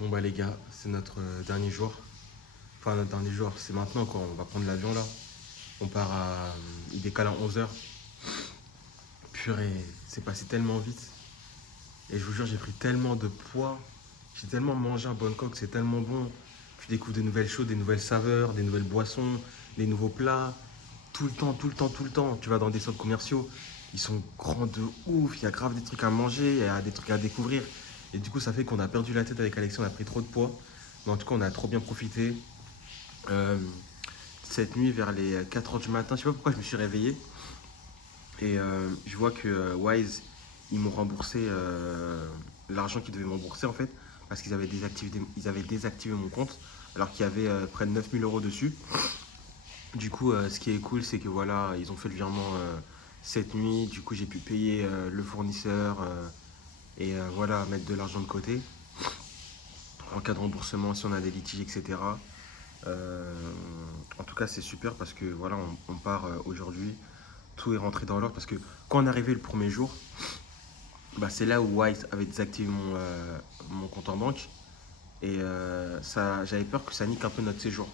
Bon bah les gars, c'est notre dernier jour. Enfin notre dernier jour, c'est maintenant quoi, on va prendre l'avion là. On part à... Il décale à 11 h. Purée, c'est passé tellement vite. Et je vous jure, j'ai pris tellement de poids. J'ai tellement mangé à Bangkok, c'est tellement bon. Tu découvres de nouvelles choses, des nouvelles saveurs, des nouvelles boissons, des nouveaux plats. Tout le temps, tout le temps, tout le temps. Tu vas dans des centres commerciaux, ils sont grands de ouf. Il y a grave des trucs à manger, il y a des trucs à découvrir. Et du coup, ça fait qu'on a perdu la tête avec Alexis, on a pris trop de poids. Mais en tout cas, on a trop bien profité. Euh, cette nuit, vers les 4 h du matin, je sais pas pourquoi je me suis réveillé. Et je vois que Wise, ils m'ont remboursé l'argent qu'ils devaient m'embourser en fait. Parce ils avaient désactivé mon compte. Alors qu'il y avait près de 9 000 € dessus. Du coup, ce qui est cool, c'est que voilà, ils ont fait le virement cette nuit. Du coup, j'ai pu payer le fournisseur et voilà, mettre de l'argent de côté. En cas de remboursement, si on a des litiges, etc. Euh, En tout cas, c'est super parce que voilà, on part aujourd'hui. Tout est rentré dans l'ordre parce que quand on est arrivé le premier jour, bah, c'est là où Wise avait désactivé mon compte en banque. Et j'avais peur que ça nique un peu notre séjour.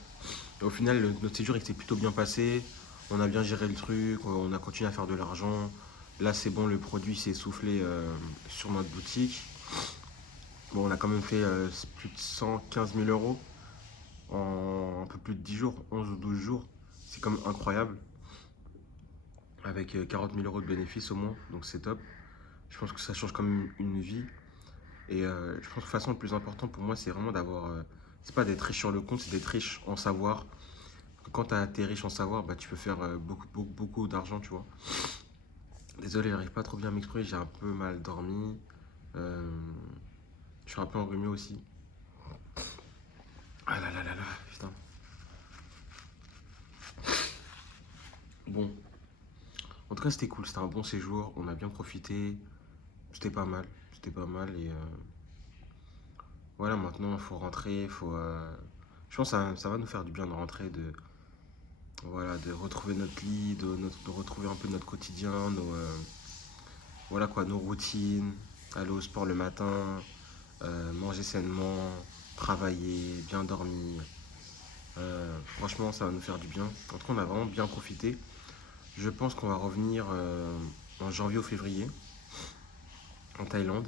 Et au final, notre séjour il s'est plutôt bien passé. On a bien géré le truc, on a continué à faire de l'argent. Là, c'est bon, le produit s'est soufflé sur notre boutique. Bon, on a quand même fait plus de 115 000 € en un peu plus de 10 jours, 11 ou 12 jours. C'est quand même incroyable. Avec 40 000 € de bénéfices au moins, donc c'est top. Je pense que ça change quand même une vie. Et je pense que de toute façon, le plus important pour moi, c'est vraiment d'avoir. C'est pas d'être riche sur le compte, c'est d'être riche en savoir. Quand tu es riche en savoir, bah, tu peux faire beaucoup, beaucoup, beaucoup d'argent, tu vois. Désolé, j'arrive pas trop bien à m'exprimer, j'ai un peu mal dormi. Euh, je suis un peu enrhumé aussi. Ah là là là là, putain. Bon, en tout cas, c'était cool, c'était un bon séjour, on a bien profité. C'était pas mal, c'était pas mal. Et voilà, maintenant, il faut rentrer, je pense que ça va nous faire du bien de rentrer, voilà, de retrouver notre lit, de retrouver un peu notre quotidien, voilà quoi, nos routines, aller au sport le matin, manger sainement, travailler, bien dormir. Franchement, ça va nous faire du bien. En tout cas, on a vraiment bien profité. Je pense qu'on va revenir en janvier ou février, en Thaïlande.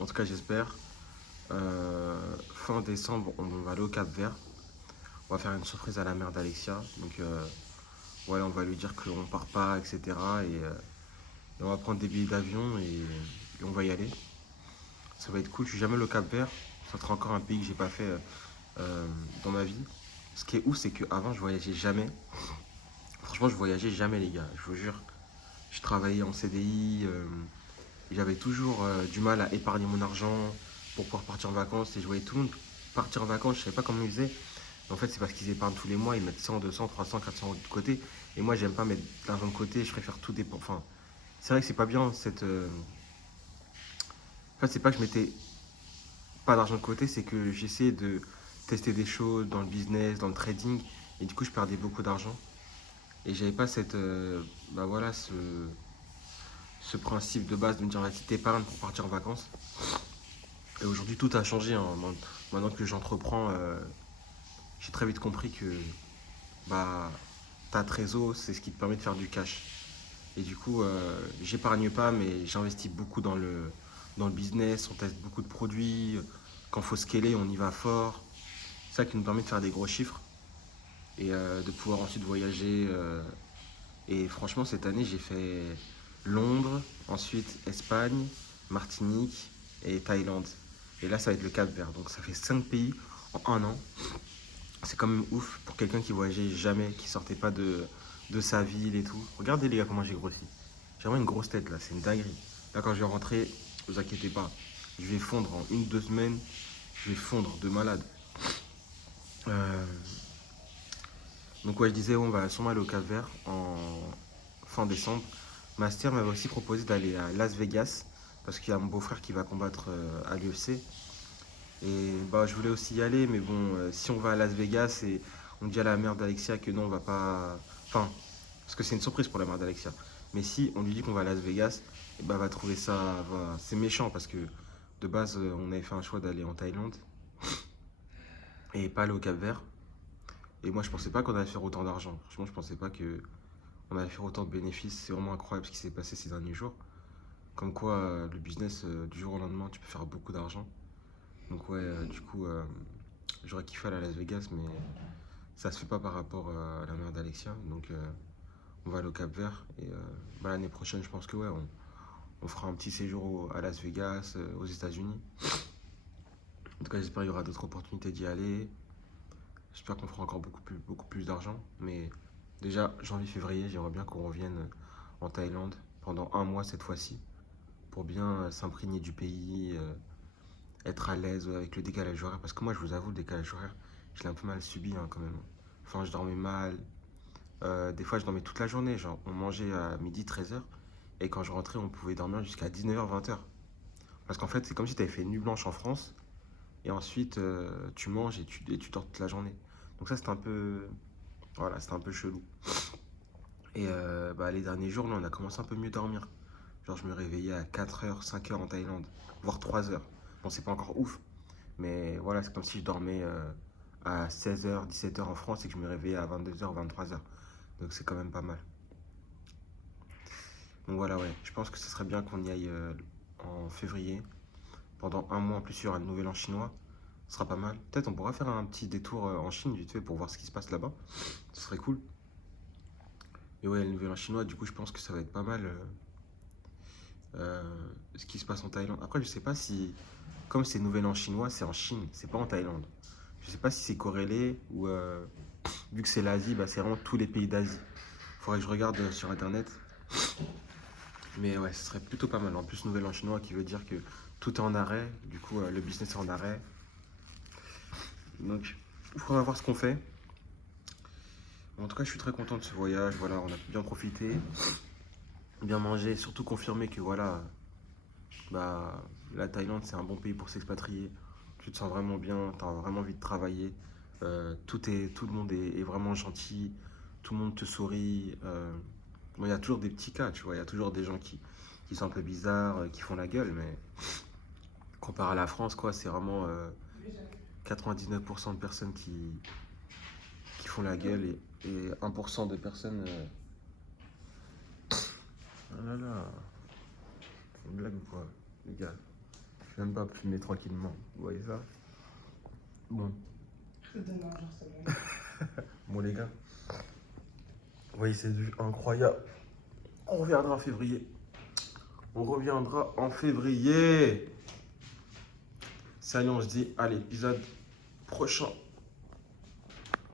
En tout cas, j'espère. Fin décembre, on va aller au Cap Vert. On va faire une surprise à la mère d'Alexia. Donc, voilà, on va lui dire qu'on part pas, etc. Et on va prendre des billets d'avion et on va y aller. Ça va être cool. Je suis jamais allé au Cap Vert. Ça sera encore un pays que j'ai pas fait dans ma vie. Ce qui est ouf, c'est qu'avant, je voyageais jamais. Franchement, je voyageais jamais, les gars. Je vous jure. Je travaillais en CDI. J'avais toujours du mal à épargner mon argent pour pouvoir partir en vacances. Et je voyais tout le monde partir en vacances. Je savais pas comment ils faisaient. En fait, c'est parce qu'ils épargnent tous les mois. Ils mettent 100, 200, 300, 400 de côté. Et moi, j'aime pas mettre de l'argent de côté. Je préfère tout dépenser. Enfin, c'est vrai que c'est pas bien en fait, c'est pas que je mettais pas d'argent de côté, c'est que j'essayais de tester des choses dans le business, dans le trading, et du coup, je perdais beaucoup d'argent. Et j'avais pas bah voilà, ce principe de base de me dire, vas-y, t'épargnes pour partir en vacances. Et aujourd'hui, tout a changé, hein. Maintenant que j'entreprends, j'ai très vite compris que bah, ta trésor, c'est ce qui te permet de faire du cash. Et du coup, j'épargne pas, mais j'investis beaucoup dans le business, on teste beaucoup de produits. Quand il faut scaler, on y va fort. C'est ça qui nous permet de faire des gros chiffres et de pouvoir ensuite voyager. Et franchement, cette année, j'ai fait Londres, ensuite Espagne, Martinique et Thaïlande. Et là, ça va être le Cap-Vert. Donc ça fait 5 pays en un an. C'est quand même ouf pour quelqu'un qui voyageait jamais, qui sortait pas de sa ville et tout. Regardez les gars comment j'ai grossi. J'ai vraiment une grosse tête là, c'est une dinguerie. Là quand je vais rentrer, vous inquiétez pas, je vais fondre en une, 2 semaines, je vais fondre de malade. Euh, donc ouais, je disais, on va sûrement aller au Cap-Vert en fin décembre. Master m'avait aussi proposé d'aller à Las Vegas parce qu'il y a mon beau-frère qui va combattre à l'UFC. Et bah, je voulais aussi y aller, mais bon, si on va à Las Vegas et on dit à la mère d'Alexia que non, on va pas. Enfin, parce que c'est une surprise pour la mère d'Alexia. Mais si on lui dit qu'on va à Las Vegas, et bah, elle va trouver ça. C'est méchant parce que de base, on avait fait un choix d'aller en Thaïlande. et pas aller au Cap-Vert. Et moi, je pensais pas qu'on allait faire autant d'argent. Franchement, je pensais pas que on allait faire autant de bénéfices. C'est vraiment incroyable ce qui s'est passé ces derniers jours. Comme quoi, le business, du jour au lendemain, tu peux faire beaucoup d'argent. Donc ouais, du coup, j'aurais kiffé aller à Las Vegas, mais ça se fait pas par rapport à la mère d'Alexia. Donc on va aller au Cap-Vert. Et bah, l'année prochaine, je pense que ouais, on fera un petit séjour à Las Vegas, aux États-Unis. En tout cas, j'espère qu'il y aura d'autres opportunités d'y aller. J'espère qu'on fera encore beaucoup plus d'argent. Mais déjà, janvier-février, j'aimerais bien qu'on revienne en Thaïlande pendant un mois cette fois-ci, pour bien s'imprégner du pays, être à l'aise avec le décalage horaire. Parce que moi, je vous avoue, le décalage horaire, je l'ai un peu mal subi hein, quand même. Enfin, je dormais mal. Des fois, je dormais toute la journée. Genre, on mangeait à midi, 13h. Et quand je rentrais, on pouvait dormir jusqu'à 19h, 20h. Parce qu'en fait, c'est comme si tu avais fait une nuit blanche en France. Et ensuite, tu manges et tu dors toute la journée. Donc ça, c'était un peu... Voilà, c'était un peu chelou. Et bah, les derniers jours, là, on a commencé un peu mieux dormir. Genre, je me réveillais à 4h, 5h en Thaïlande, voire 3h. Bon, c'est pas encore ouf, mais voilà, c'est comme si je dormais à 16h, 17h en France et que je me réveillais à 22h, 23h. Donc, c'est quand même pas mal. Donc, voilà, ouais, je pense que ce serait bien qu'on y aille en février. Pendant un mois en plus, il y aura le nouvel an chinois. Ce sera pas mal. Peut-être on pourra faire un petit détour en Chine, vite fait, pour voir ce qui se passe là-bas. Ce serait cool. Et ouais, le nouvel an chinois, du coup, je pense que ça va être pas mal. euh, Ce qui se passe en Thaïlande. Après, je sais pas si, comme c'est Nouvel An chinois, c'est en Chine, c'est pas en Thaïlande. Je sais pas si c'est corrélé ou vu que c'est l'Asie, bah, c'est vraiment tous les pays d'Asie. Faudrait que je regarde sur internet. Mais ouais, ce serait plutôt pas mal. En plus, Nouvel An chinois qui veut dire que tout est en arrêt. Du coup, le business est en arrêt. Donc, il faudra voir ce qu'on fait. En tout cas, je suis très content de ce voyage. Voilà, on a bien profité, bien mangé, surtout confirmé que voilà, bah, la Thaïlande, c'est un bon pays pour s'expatrier. Tu te sens vraiment bien, tu as vraiment envie de travailler. Tout le monde est vraiment gentil, tout le monde te sourit. Bon, il y a toujours des petits cas, tu vois. Il y a toujours des gens qui sont un peu bizarres, qui font la gueule, mais comparé à la France, quoi, c'est vraiment 99% de personnes qui font la gueule et 1% de personnes. Ah là là, c'est une blague ou quoi, les gars? Je vais même pas fumer tranquillement. Vous voyez ça? Bon. Je te donne l'argent, ça va. Bon les gars, vous voyez c'est du incroyable. On reviendra en février. On reviendra en février. Salut, on se dit à l'épisode prochain.